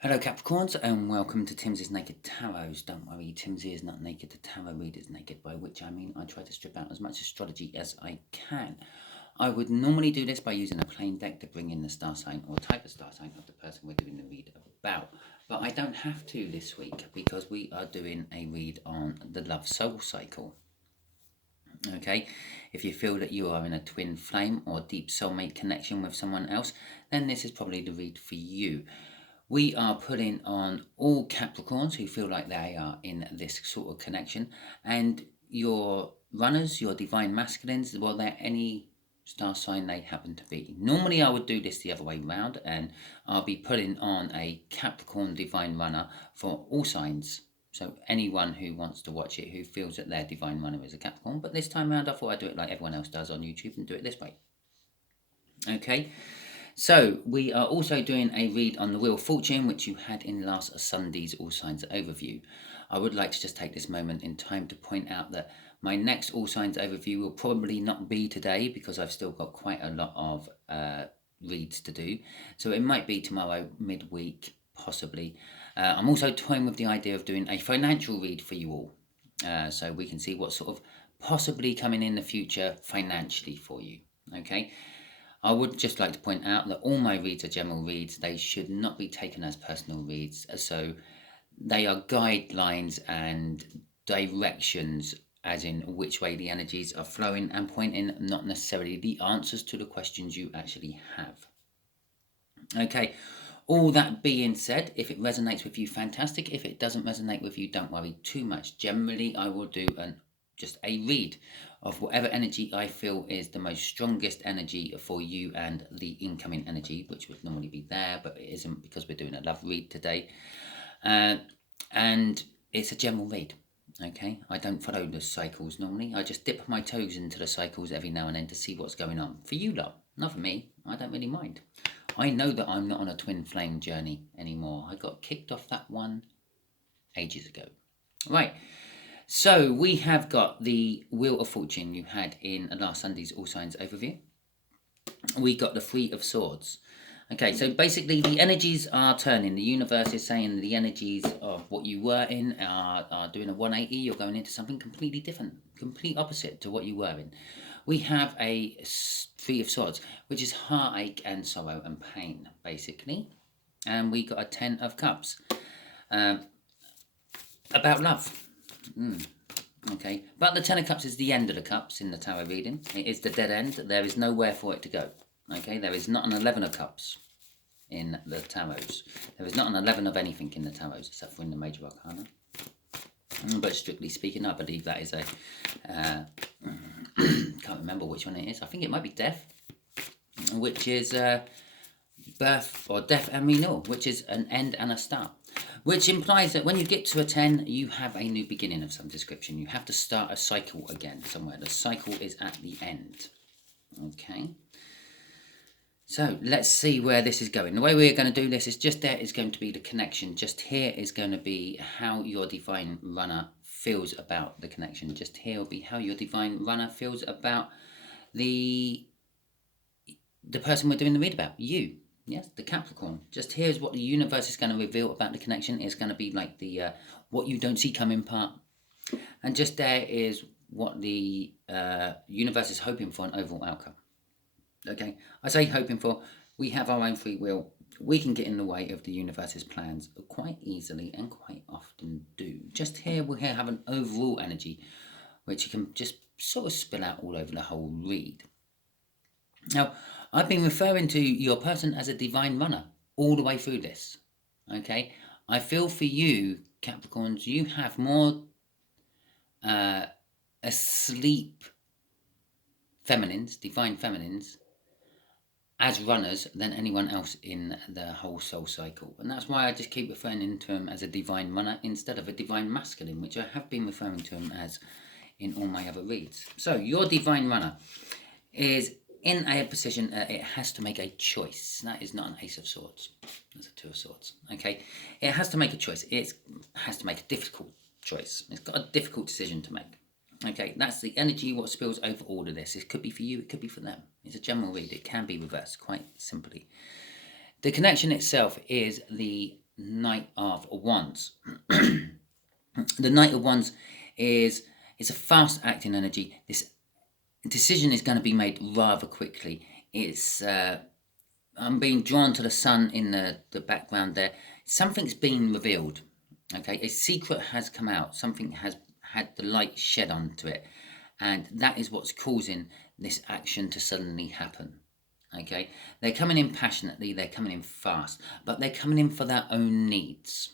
Hello Capricorns and welcome to Timsy's Naked Tarot. Don't worry, Timsy is not naked, the tarot reader is naked, by which I mean I try to strip out as much astrology as I can. I would normally do this by using a plain deck to bring in the star sign or type of star sign of the person we're doing the read about. But I don't have to this week because we are doing a read on the love soul cycle. Okay, if you feel that you are in a twin flame or deep soulmate connection with someone else, then this is probably the read for you. We are putting on all Capricorns who feel like they are in this sort of connection, and your runners, your divine masculines, well, they're any star sign they happen to be. Normally I would do this the other way around, and I'll be putting on a Capricorn divine runner for all signs. So anyone who wants to watch it who feels that their divine runner is a Capricorn. But this time around I thought I'd do it like everyone else does on YouTube and do it this way. Okay. So we are also doing a read on the Wheel of Fortune, which you had in last Sunday's All Signs overview. I would like to just take this moment in time to point out that my next All Signs overview will probably not be today because I've still got quite a lot of reads to do. So it might be tomorrow, midweek, possibly. I'm also toying with the idea of doing a financial read for you all. So we can see what's sort of possibly coming in the future financially for you. Okay. I would just like to point out that all my reads are general reads. They should not be taken as personal reads. So they are guidelines and directions, as in which way the energies are flowing and pointing, not necessarily the answers to the questions you actually have. Okay, all that being said, if it resonates with you, fantastic. If it doesn't resonate with you, don't worry too much. Generally, I will do just a read of whatever energy I feel is the most strongest energy for you and the incoming energy, which would normally be there, but it isn't because we're doing a love read today. And it's a general read. Okay, I don't follow the cycles normally. I just dip my toes into the cycles every now and then to see what's going on. For you lot, not for me. I don't really mind. I know that I'm not on a twin flame journey anymore. I got kicked off that one ages ago. Right. So we have got the Wheel of Fortune you had in last Sunday's All Signs overview. We got the Three of Swords. Okay, so basically the energies are turning. The universe is saying the energies of what you were in are doing a 180. You're going into something completely different, complete opposite to what you were in. We have a Three of Swords, which is heartache and sorrow and pain, basically. And we got a Ten of Cups. About love. Okay, but the Ten of Cups is the end of the cups in the tarot reading. It is the dead end. There is nowhere for it to go. Okay, there is not an 11 of Cups in the tarots. There is not an 11 of anything in the tarots except for in the Major Arcana. But strictly speaking, I believe that is a... can't remember which one it is. I think it might be Death, which is birth, or Death and renewal, which is an end and a start. Which implies that when you get to a 10, you have a new beginning of some description. You have to start a cycle again somewhere. The cycle is at the end. Okay. So let's see where this is going. The way we're going to do this is just there is going to be the connection. Just here is going to be how your divine runner feels about the connection. Just here will be how your divine runner feels about the person we're doing the read about, you. Yes, the Capricorn. Just here's what the universe is going to reveal about the connection. It's going to be like the what you don't see coming part. And just there is what the universe is hoping for an overall outcome. Okay, I say hoping for. We have our own free will. We can get in the way of the universe's plans quite easily and quite often do. Just here we have an overall energy which you can just sort of spill out all over the whole read. Now, I've been referring to your person as a divine runner all the way through this. Okay, I feel for you, Capricorns, you have more asleep feminines, divine feminines, as runners than anyone else in the whole soul cycle. And that's why I just keep referring to him as a divine runner instead of a divine masculine, which I have been referring to him as in all my other reads. So your divine runner is in a position it has to make a choice. That is not an Ace of Swords. That's a Two of Swords. Okay, it has to make a choice. It has to make a difficult choice. It's got a difficult decision to make. Okay, that's the energy what spills over all of this. It could be for you, it could be for them. It's a general read. It can be reversed quite simply. The connection itself is the Knight of Wands. The Knight of Wands is a fast acting energy. This decision is going to be made rather quickly. It's I'm being drawn to the sun in the background there. Something's been revealed. Okay, a secret has come out. Something has had the light shed onto it, and that is what's causing this action to suddenly happen. Okay, they're coming in passionately, they're coming in fast, but they're coming in for their own needs.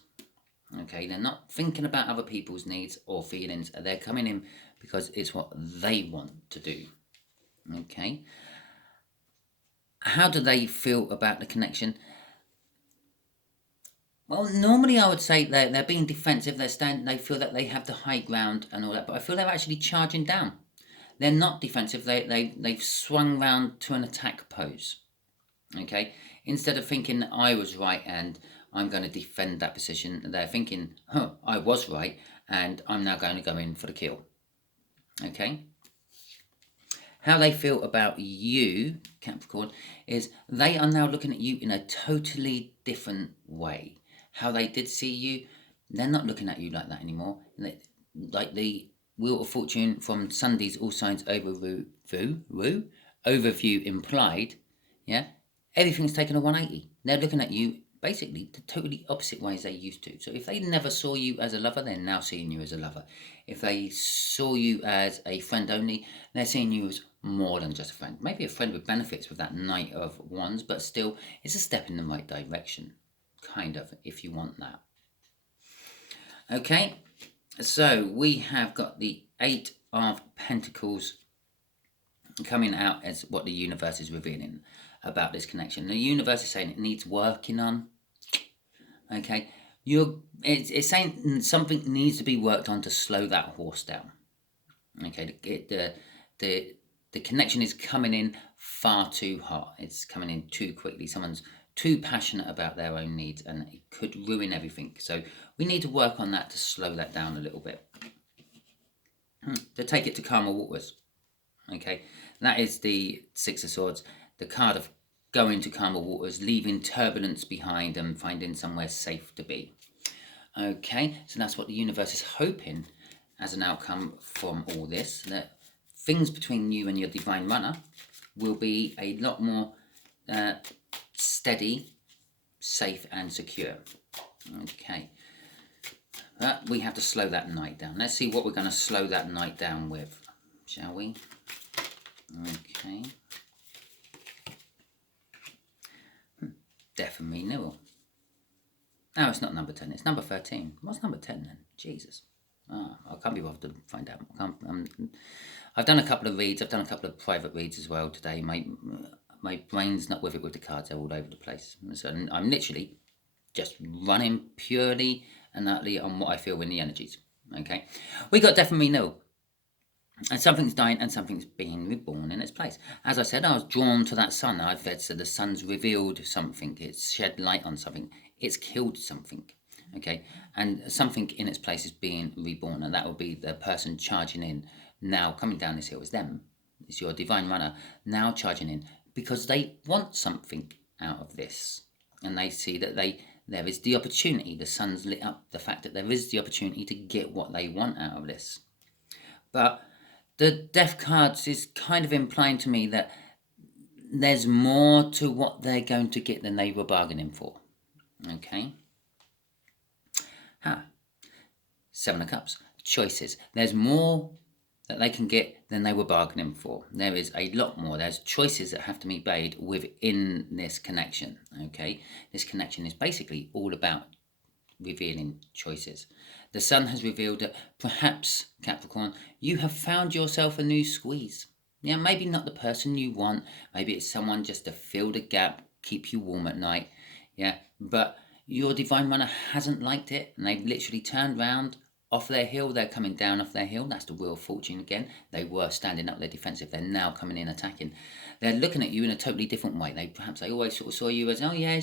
Okay, they're not thinking about other people's needs or feelings. They're coming in because it's what they want to do. Okay, how do they feel about the connection? Well, normally I would say they're being defensive. They feel that they have the high ground and all that, but I feel they're actually charging down. They're not defensive. They've swung round to an attack pose. Okay, instead of thinking I was right and I'm going to defend that position, they're thinking, oh, I was right and I'm now going to go in for the kill. Okay. How they feel about you, Capricorn, is they are now looking at you in a totally different way. How they did see you, they're not looking at you like that anymore. Like the Wheel of Fortune from Sunday's All Signs Overview implied, yeah, everything's taken a 180. They're looking at you basically the totally opposite ways they used to. So if they never saw you as a lover, they're now seeing you as a lover. If they saw you as a friend only, they're seeing you as more than just a friend. Maybe a friend with benefits with that Knight of Wands, but still it's a step in the right direction, kind of, if you want that. Okay, so we have got the 8 of Pentacles coming out as what the universe is revealing about this connection. The universe is saying it needs working on. Okay, it's saying something needs to be worked on to slow that horse down. Okay, the connection is coming in far too hot. It's coming in too quickly. Someone's too passionate about their own needs and it could ruin everything. So we need to work on that to slow that down a little bit. To take it to calmer waters. Okay, that is the 6 of Swords, the card of going to calmer waters, leaving turbulence behind and finding somewhere safe to be. Okay, so that's what the universe is hoping as an outcome from all this, that things between you and your divine runner will be a lot more steady, safe and secure. Okay, but we have to slow that night down. Let's see what we're going to slow that night down with, shall we? Okay. Death and renewal. No, it's not number 10. It's number 13. What's number 10 then? Jesus. I can't be bothered to find out. I've done a couple of reads. I've done a couple of private reads as well today. My brain's not with it with the cards. They're all over the place. So I'm literally just running purely and utterly on what I feel in the energies. Okay. We got death and renewal. And something's dying and something's being reborn in its place. As I said, I was drawn to that sun. I've read, so the sun's revealed something. It's shed light on something. It's killed something. Okay, and something in its place is being reborn, and that will be the person charging in now, coming down this hill. Is them. It's your divine runner now charging in because they want something out of this, and they see that there is the opportunity. The sun's lit up. The fact that there is the opportunity to get what they want out of this, but the death cards is kind of implying to me that there's more to what they're going to get than they were bargaining for. Okay. 7 of Cups. Choices. There's more that they can get than they were bargaining for. There is a lot more. There's choices that have to be made within this connection. Okay. This connection is basically all about revealing choices. The sun has revealed that perhaps, Capricorn, you have found yourself a new squeeze. Yeah, maybe not the person you want. Maybe it's someone just to fill the gap, keep you warm at night. Yeah, but your divine runner hasn't liked it, and they've literally turned round off their hill. They're coming down off their hill. That's the Wheel of Fortune again. They were standing up, they're defensive. They're now coming in attacking. They're looking at you in a totally different way. They always sort of saw you as, oh yeah,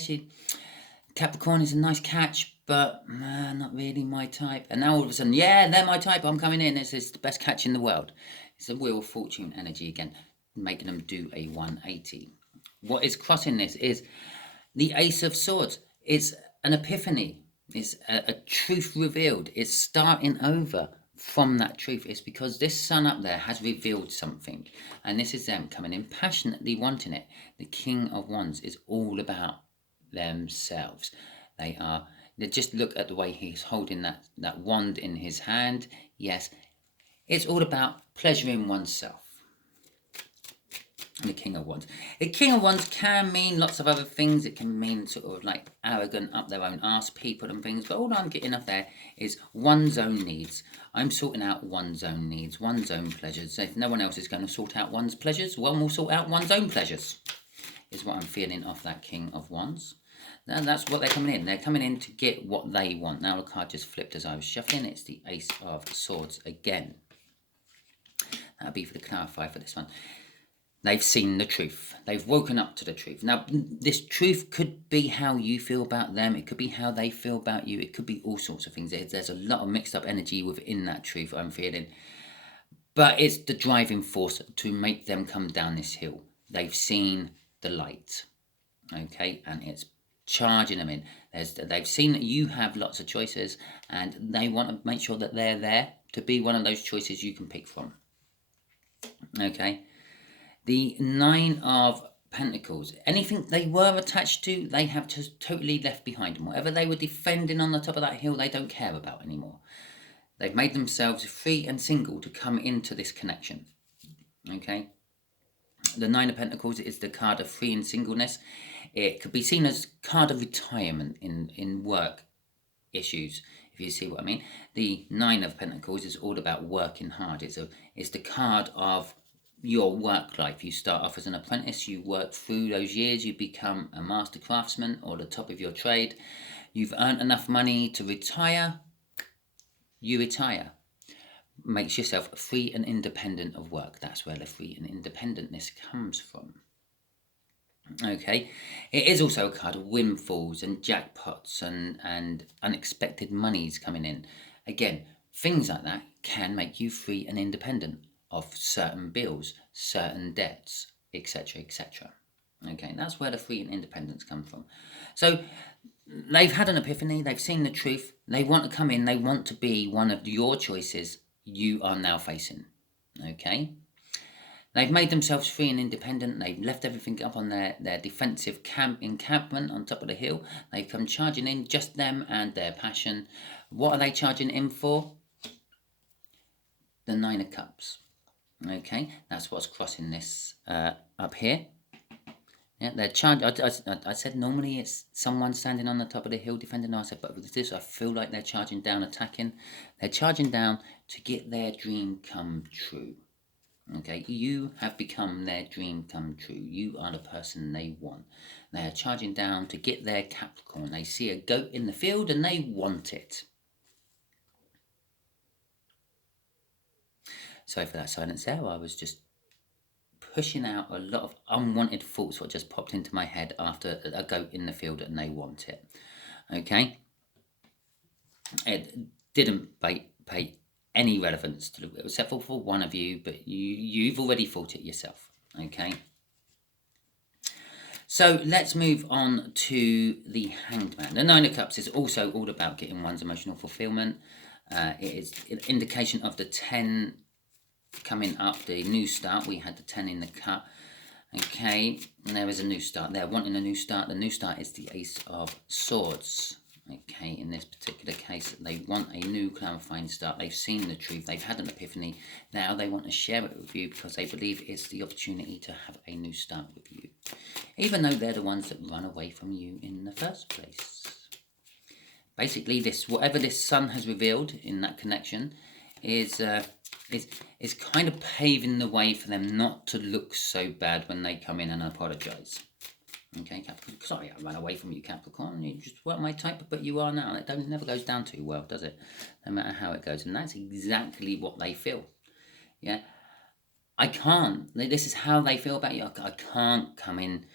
Capricorn is a nice catch, but not really my type. And now all of a sudden, yeah, they're my type. I'm coming in. It's the best catch in the world. It's the Wheel of Fortune energy again, making them do a 180. What is crossing this is the Ace of Swords. It's an epiphany. It's a truth revealed. It's starting over from that truth. It's because this sun up there has revealed something, and this is them coming in passionately wanting it. The King of Wands is all about themselves. Just look at the way he's holding that wand in his hand. Yes, it's all about pleasuring oneself. The King of Wands. The King of Wands can mean lots of other things. It can mean sort of like arrogant, up their own arse people and things. But all I'm getting up there is one's own needs. I'm sorting out one's own needs, one's own pleasures. So if no one else is going to sort out one's pleasures, one will sort out one's own pleasures, is what I'm feeling off that King of Wands. Now that's what they're coming in. They're coming in to get what they want. Now the card just flipped as I was shuffling. It's the Ace of Swords again. That'll be for the clarify for this one. They've seen the truth. They've woken up to the truth. Now, this truth could be how you feel about them. It could be how they feel about you. It could be all sorts of things. There's a lot of mixed up energy within that truth I'm feeling. But it's the driving force to make them come down this hill. They've seen the light. Okay? And it's charging them in. They've seen that you have lots of choices, and they want to make sure that they're there to be one of those choices you can pick from. Okay? The Nine of Pentacles. Anything they were attached to, they have just totally left behind. And whatever they were defending on the top of that hill, they don't care about anymore. They've made themselves free and single to come into this connection. Okay? The Nine of Pentacles is the card of free and singleness. It could be seen as card of retirement in work issues, if you see what I mean. The Nine of Pentacles is all about working hard. It's the card of your work life. You start off as an apprentice, you work through those years, you become a master craftsman or the top of your trade. You've earned enough money to retire, you retire. Makes yourself free and independent of work. That's where the free and independentness comes from. Okay, it is also a card of windfalls and jackpots and unexpected monies coming in. Again, things like that can make you free and independent of certain bills, certain debts, etc., etc. Okay, that's where the free and independence come from. So they've had an epiphany, they've seen the truth, they want to come in, they want to be one of your choices you are now facing. Okay, they've made themselves free and independent. They've left everything up on their defensive encampment on top of the hill. They've come charging in, just them and their passion. What are they charging in for? The Nine of Cups. Okay, that's what's crossing this up here. Yeah, they're charged. I said normally it's someone standing on the top of the hill defending. I said, but with this, I feel like they're charging down, attacking. They're charging down to get their dream come true. Okay, you have become their dream come true. You are the person they want. They are charging down to get their Capricorn. They see a goat in the field and they want it. Sorry for that silence there. I was just pushing out a lot of unwanted thoughts what just popped into my head after a goat in the field and they want it. Okay? It didn't pay any relevance to it, except for one of you, but you've already thought it yourself. Okay? So let's move on to the Hanged Man. The Nine of Cups is also all about getting one's emotional fulfillment. It is an indication of the 10 coming up, the new start. We had the 10 in the cut. Okay, and there is a new start there. Wanting a new start. The new start is the Ace of Swords. Okay, in this particular case, they want a new clarifying start. They've seen the truth. They've had an epiphany. Now they want to share it with you because they believe it's the opportunity to have a new start with you, even though they're the ones that run away from you in the first place. Basically, whatever this sun has revealed in that connection is kind of paving the way for them not to look so bad when they come in and apologise. Okay, Capricorn, sorry I ran away from you, Capricorn. You just weren't my type, but you are now. It never goes down too well, does it? No matter how it goes. And that's exactly what they feel. Yeah, I can't. This is how they feel about you. I can't come in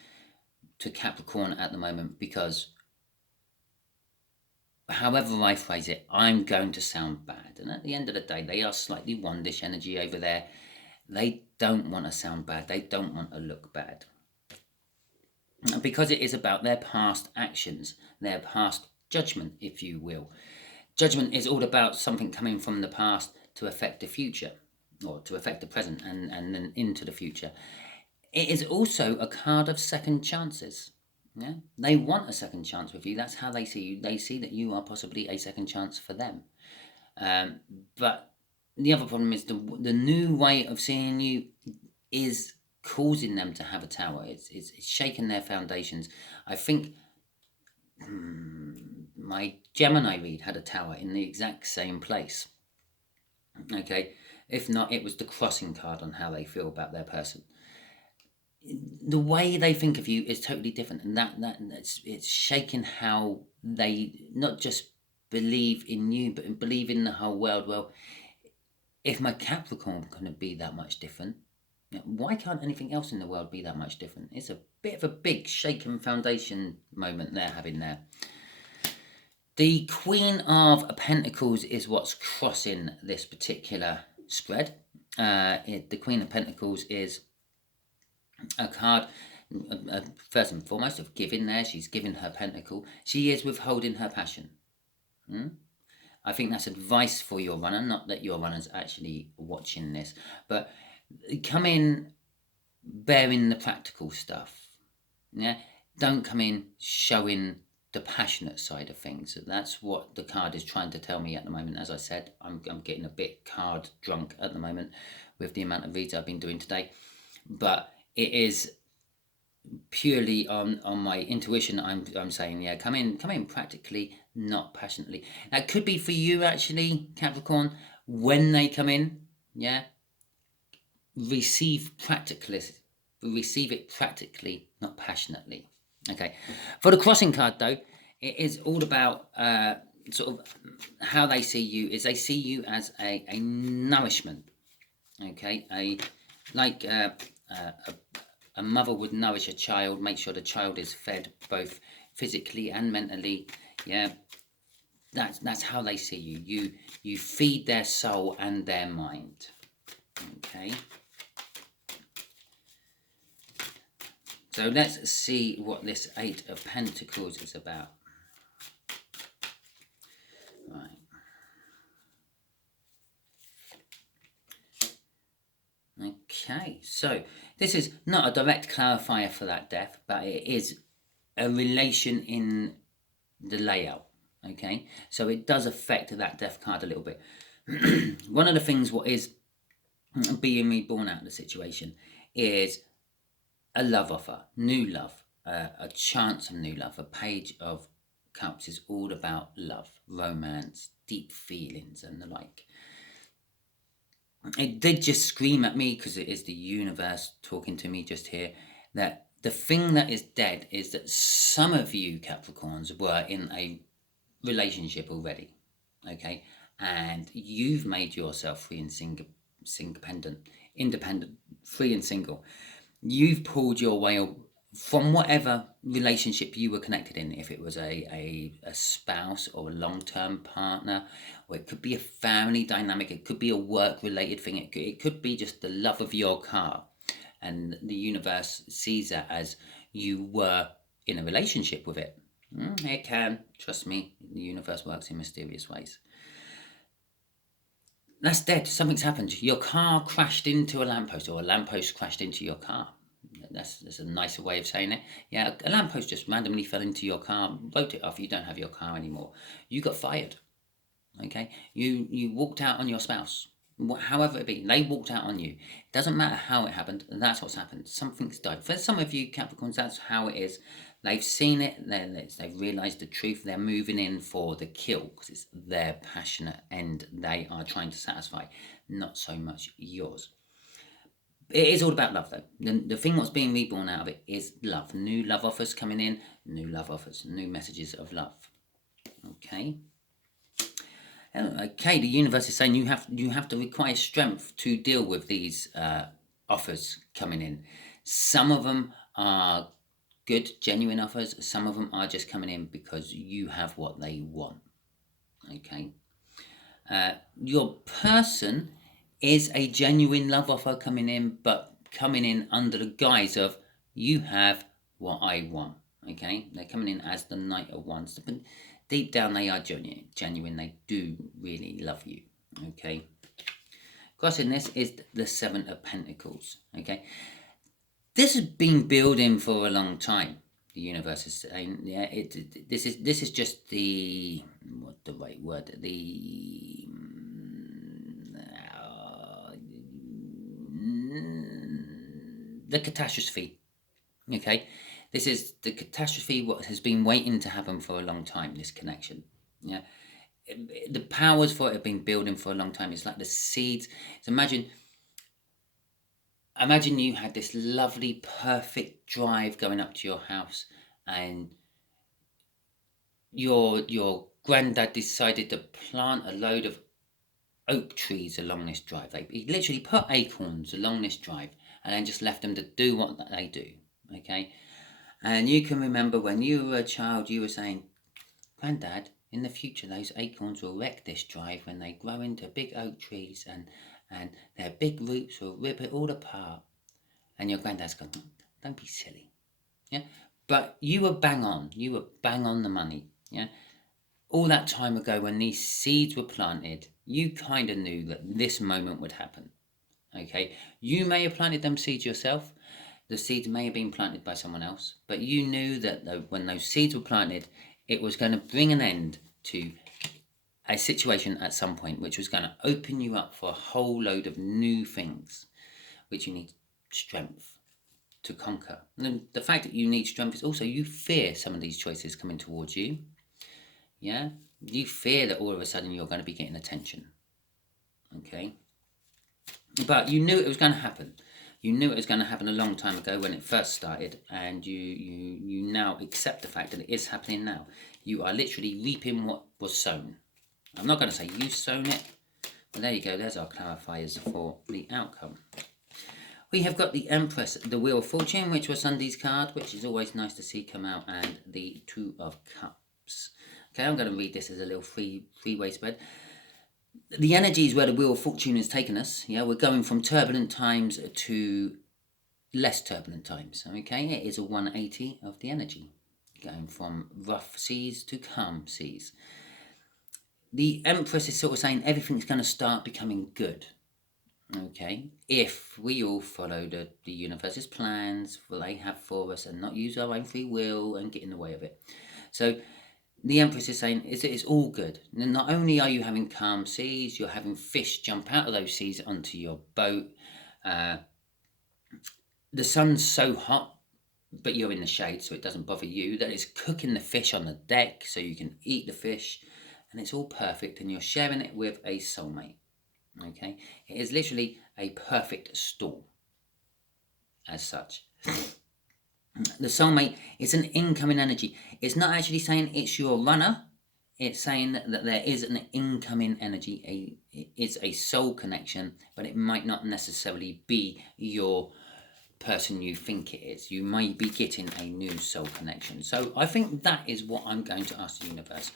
to Capricorn at the moment because however I phrase it, I'm going to sound bad. And at the end of the day, they are slightly wandish energy over there. They don't want to sound bad. They don't want to look bad. Because it is about their past actions, their past judgment, if you will. Judgment is all about something coming from the past to affect the future, or to affect the present and then into the future. It is also a card of second chances. Yeah, they want a second chance with you. That's how they see you. They see that you are possibly a second chance for them. But the other problem is the new way of seeing you is causing them to have a tower. It's shaking their foundations. I think my Gemini read had a tower in the exact same place. Okay, if not, it was the crossing card on how they feel about their person. The way they think of you is totally different, and it's shaking how they not just believe in you, but believe in the whole world. Well, if my Capricorn couldn't be that much different, why can't anything else in the world be that much different? It's a bit of a big shaken foundation moment they're having there. The Queen of Pentacles is what's crossing this particular spread. The Queen of Pentacles is a card, first and foremost, of giving there. She's giving her pentacle. She is withholding her passion. I think that's advice for your runner, not that your runner's actually watching this, but come in bearing the practical stuff. Yeah, don't come in showing the passionate side of things. That's what the card is trying to tell me at the moment. As I said, I'm getting a bit card drunk at the moment with the amount of reads I've been doing today, but it is purely on my intuition. I'm saying, yeah, come in practically, not passionately. That could be for you actually, Capricorn. When they come in, yeah, receive it practically, not passionately. Okay, for the crossing card though, it is all about sort of how they see you. Is they see you as a nourishment. Okay, a mother would nourish a child, make sure the child is fed both physically and mentally. Yeah, that's how they see you. You feed their soul and their mind. Okay. So let's see what this Eight of Pentacles is about. Right. Okay, so this is not a direct clarifier for that death, but it is a relation in the layout. Okay, so it does affect that death card a little bit. One of the things what is being reborn out of the situation is a love offer, new love, a chance of new love. A Page of Cups is all about love, romance, deep feelings and the like. It did just scream at me, because it is the universe talking to me just here, that the thing that is dead is that some of you Capricorns were in a relationship already, okay, and you've made yourself free and independent, free and single. You've pulled your way from whatever relationship you were connected in, if it was a spouse or a long-term partner, or it could be a family dynamic, it could be a work-related thing, it could be just the love of your car, and the universe sees that as you were in a relationship with it. It can, trust me, the universe works in mysterious ways. That's dead. Something's happened. Your car crashed into a lamppost, or a lamppost crashed into your car. That's a nicer way of saying it. Yeah, a lamppost just randomly fell into your car, wrote it off. You don't have your car anymore. You got fired. Okay, you walked out on your spouse. However it be, they walked out on you. It doesn't matter how it happened. That's what's happened. Something's died. For some of you Capricorns, that's how it is. They've seen it, they've realised the truth, they're moving in for the kill, because it's their passionate end they are trying to satisfy, not so much yours. It is all about love though. The thing what's being reborn out of it is love. New love offers coming in, new love offers, new messages of love. Okay. Okay, the universe is saying you have to require strength to deal with these offers coming in. Some of them are good, genuine offers. Some of them are just coming in because you have what they want. Okay. Your person is a genuine love offer coming in, but coming in under the guise of you have what I want. Okay, they're coming in as the Knight of Wands, but deep down they are genuine. They do really love you. Okay, crossing this is the Seven of Pentacles. Okay, this has been building for a long time. The universe is saying, yeah, this is just the, what the right word, the catastrophe. Okay, this is the catastrophe, what has been waiting to happen for a long time, this connection. Yeah, the powers for it have been building for a long time. It's like the seeds. So imagine you had this lovely, perfect drive going up to your house, and your granddad decided to plant a load of oak trees along this drive. He literally put acorns along this drive and then just left them to do what they do. Okay, and you can remember when you were a child, you were saying, Granddad, in the future those acorns will wreck this drive when they grow into big oak trees, and their big roots will rip it all apart. And your granddad's gone, don't be silly. Yeah, but you were bang on. You were bang on the money. Yeah, all that time ago when these seeds were planted, you kind of knew that this moment would happen. Okay, you may have planted them seeds yourself. The seeds may have been planted by someone else, but you knew that when those seeds were planted, it was going to bring an end to a situation at some point, which was going to open you up for a whole load of new things, which you need strength to conquer. And the fact that you need strength is also you fear some of these choices coming towards you. Yeah, you fear that all of a sudden you're going to be getting attention. Okay, but you knew it was going to happen. You knew it was going to happen a long time ago when it first started, and you now accept the fact that it is happening now. You are literally reaping what was sown. I'm not going to say you sown it, but there you go. There's our clarifiers for the outcome. We have got the Empress, the Wheel of Fortune, which was Sunday's card, which is always nice to see come out, and the Two of Cups. Okay, I'm going to read this as a little three-way spread. The energy is where the Wheel of Fortune has taken us. Yeah, we're going from turbulent times to less turbulent times. Okay, it is a 180 of the energy, going from rough seas to calm seas. The Empress is sort of saying everything's going to start becoming good. Okay, if we all follow the universe's plans, what they have for us, and not use our own free will and get in the way of it. So the Empress is saying it's all good. And not only are you having calm seas, you're having fish jump out of those seas onto your boat. The sun's so hot, but you're in the shade, so it doesn't bother you, that it's cooking the fish on the deck so you can eat the fish, and it's all perfect, and you're sharing it with a soulmate. Okay, it is literally a perfect storm as such. The soulmate is an incoming energy. It's not actually saying it's your runner. It's saying that there is an incoming energy. It's a soul connection, but it might not necessarily be your person you think it is. You might be getting a new soul connection. So I think that is what I'm going to ask the universe.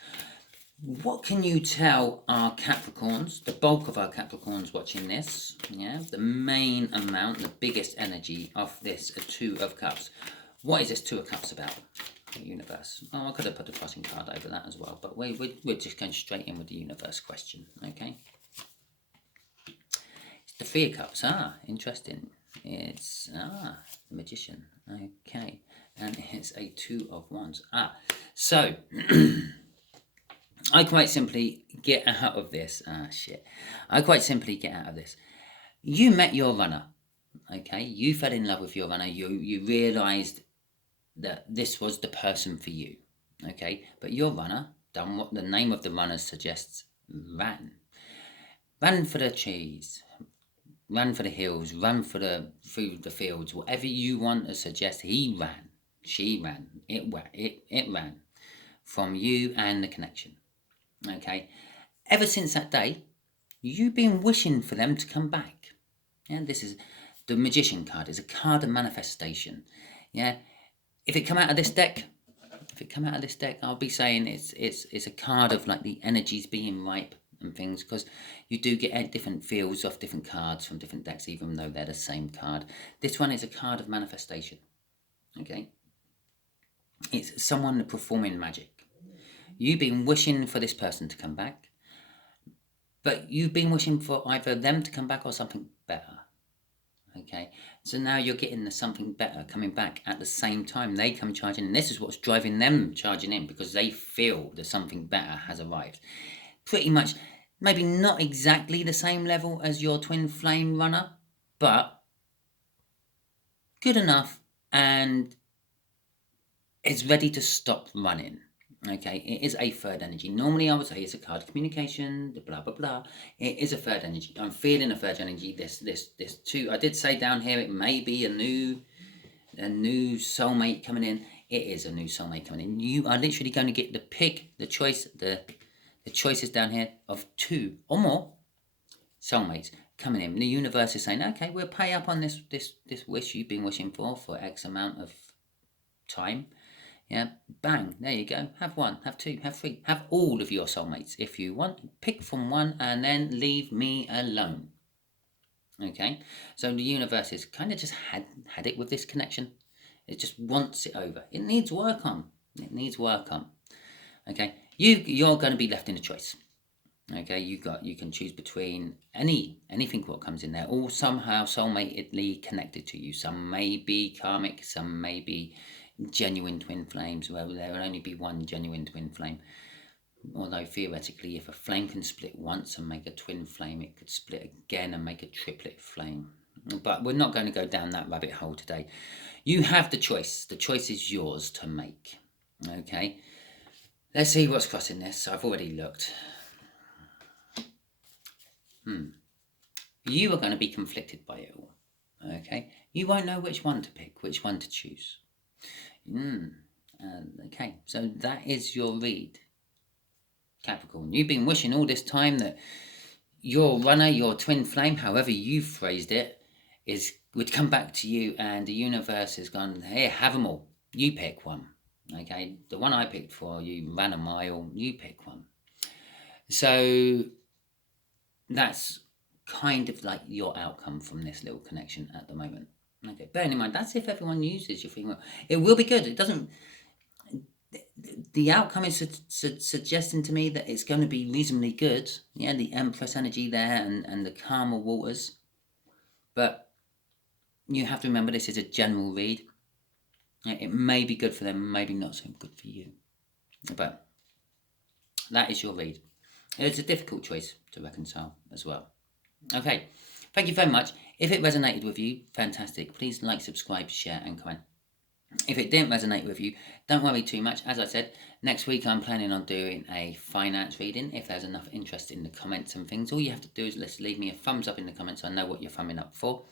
What can you tell our Capricorns, the bulk of our Capricorns watching this, yeah, the main amount, the biggest energy of this Two of Cups? What is this Two of Cups about, the universe? Oh, I could have put a crossing card over that as well, but we're just going straight in with the universe question, okay? It's the Three of Cups. Interesting. It's, the Magician, okay. And it's a Two of Wands. So... I quite simply get out of this. I quite simply get out of this. You met your runner, okay? You fell in love with your runner. You realised that this was the person for you, okay? But your runner done what the name of the runner suggests, ran. Ran for the trees, ran for the hills, ran through the fields, whatever you want to suggest. He ran, she ran, it ran from you and the connection. Okay, ever since that day, you've been wishing for them to come back. Yeah, this is the Magician card. It's a card of manifestation. Yeah, if it come out of this deck, I'll be saying it's a card of like the energies being ripe and things, because you do get different feels off different cards from different decks, even though they're the same card. This one is a card of manifestation. Okay. It's someone performing magic. You've been wishing for this person to come back, but you've been wishing for either them to come back or something better. Okay, so now you're getting the something better coming back at the same time. They come charging, and this is what's driving them charging in, because they feel that something better has arrived. Pretty much, maybe not exactly the same level as your twin flame runner, but good enough, and it's ready to stop running. Okay, it is a third energy. Normally I would say it's a card communication, the blah blah blah. It is a third energy. I'm feeling a third energy. This too. I did say down here it may be a new soulmate coming in. It is a new soulmate coming in. You are literally going to get the choice, the choices down here of 2 or more soulmates coming in. The universe is saying, okay, we'll pay up on this wish you've been wishing for X amount of time. Yeah, bang, there you go. Have 1, have 2, have 3, have all of your soulmates if you want. Pick from one and then leave me alone. Okay, so the universe has kind of just had it with this connection. It just wants it over. It needs work on. It needs work on. Okay, you're going to be left in a choice. Okay, you can choose between anything what comes in there, all somehow soulmatedly connected to you. Some may be karmic, some may be genuine twin flames, where there will only be one genuine twin flame. Although theoretically, if a flame can split once and make a twin flame, it could split again and make a triplet flame. But we're not going to go down that rabbit hole today. You have the choice. The choice is yours to make. Okay, let's see what's crossing this. I've already looked. You are going to be conflicted by it all. Okay, you won't know which one to pick, which one to choose. Okay, so that is your read, Capricorn. You've been wishing all this time that your runner, your twin flame, however you phrased it, would come back to you, and the universe has gone, here, have them all. You pick one. Okay, the one I picked for you ran a mile. You pick one. So that's kind of like your outcome from this little connection at the moment. Okay, bearing in mind, that's if everyone uses your free will. It will be good. It doesn't... The outcome is suggesting to me that it's going to be reasonably good. Yeah, the Empress energy there and the calmer waters. But you have to remember this is a general read. It may be good for them, maybe not so good for you. But that is your read. It's a difficult choice to reconcile as well. Okay, thank you very much. If it resonated with you, fantastic. Please like, subscribe, share and comment. If it didn't resonate with you, don't worry too much. As I said, next week I'm planning on doing a finance reading. If there's enough interest in the comments and things, all you have to do is just leave me a thumbs up in the comments so I know what you're thumbing up for.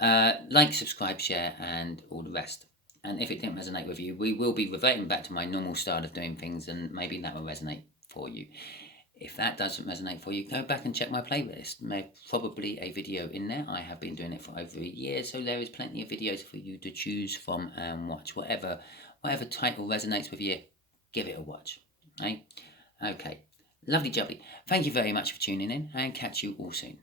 Like, subscribe, share and all the rest. And if it didn't resonate with you, we will be reverting back to my normal style of doing things, and maybe that will resonate for you. If that doesn't resonate for you, go back and check my playlist. There's probably a video in there. I have been doing it for over a year, so there is plenty of videos for you to choose from and watch. Whatever title resonates with you, give it a watch. Right? Okay, lovely jubbly. Thank you very much for tuning in, and catch you all soon.